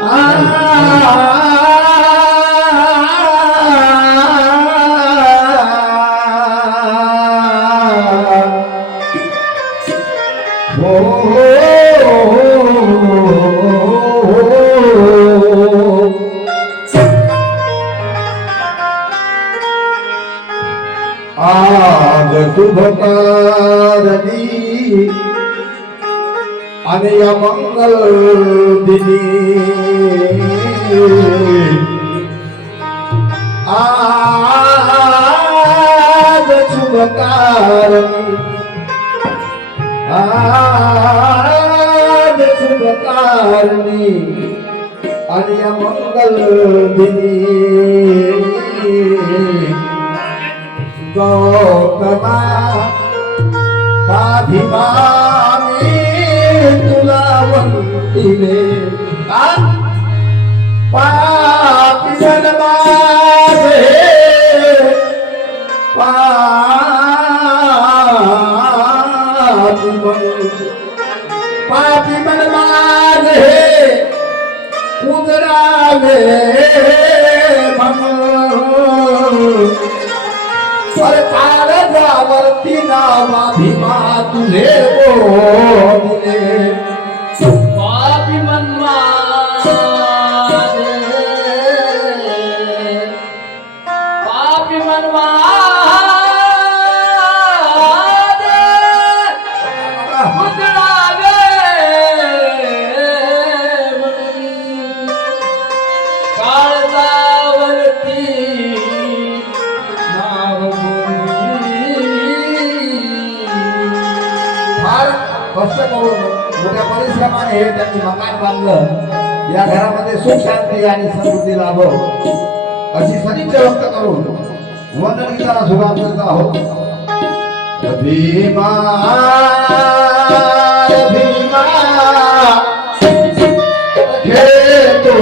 आज शुभकारणी आणि या मंगल दिनी आज शुभकारणी आज शुभकारणी आणि या मंगल दिनी गौतमा पाठिमामी तुला वंदिले पापी मन माझे पापी मन माझे उजरावे वरती नावा भीमा तुझे बोलले पापी मन माझे पापी मन माझे उजळावे काळजावरती कष्ट करून मोठ्या परिश्रमाने हे त्यांनी मकान बांधलं. या घरामध्ये सुख शांती आणि समृद्धी लाभो अशी सदिच्छा व्यक्त करून वंदन गीताला सुरुवात करत आहोत. भीमा भीमा हे तो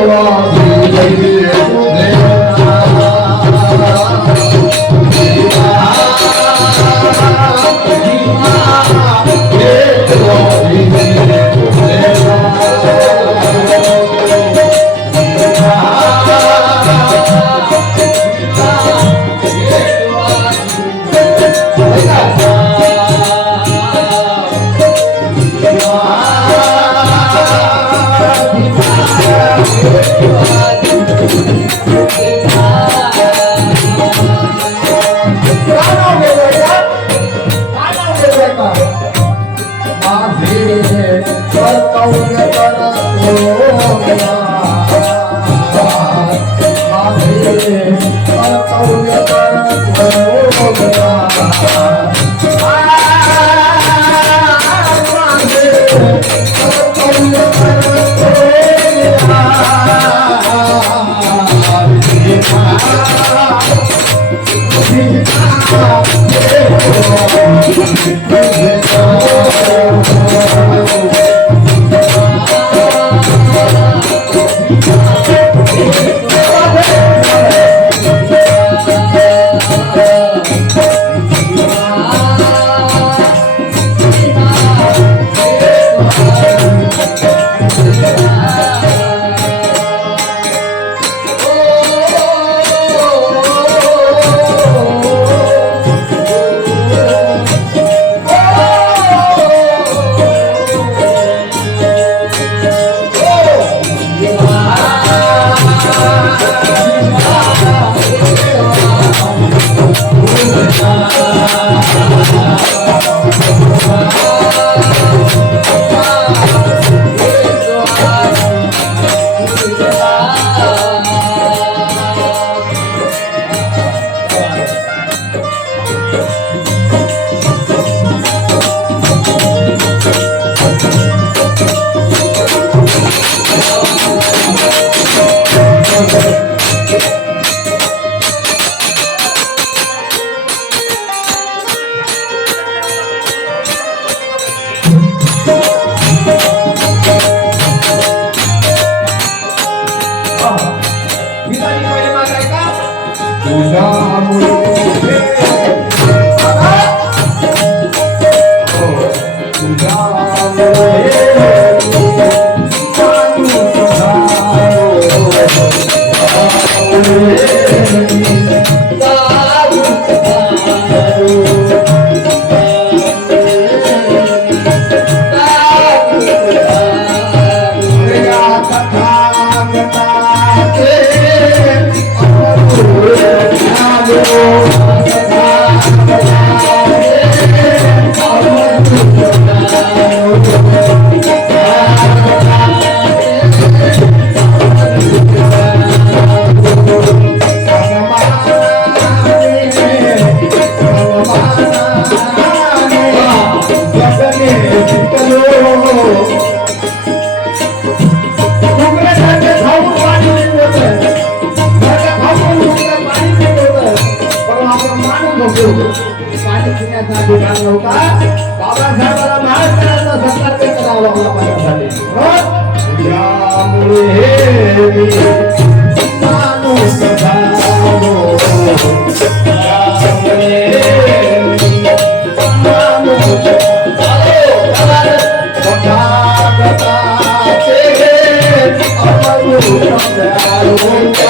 त्यामुळे मी माणूस झालो त्यामुळे मी माणूस तथागताचे अमृत प्यालो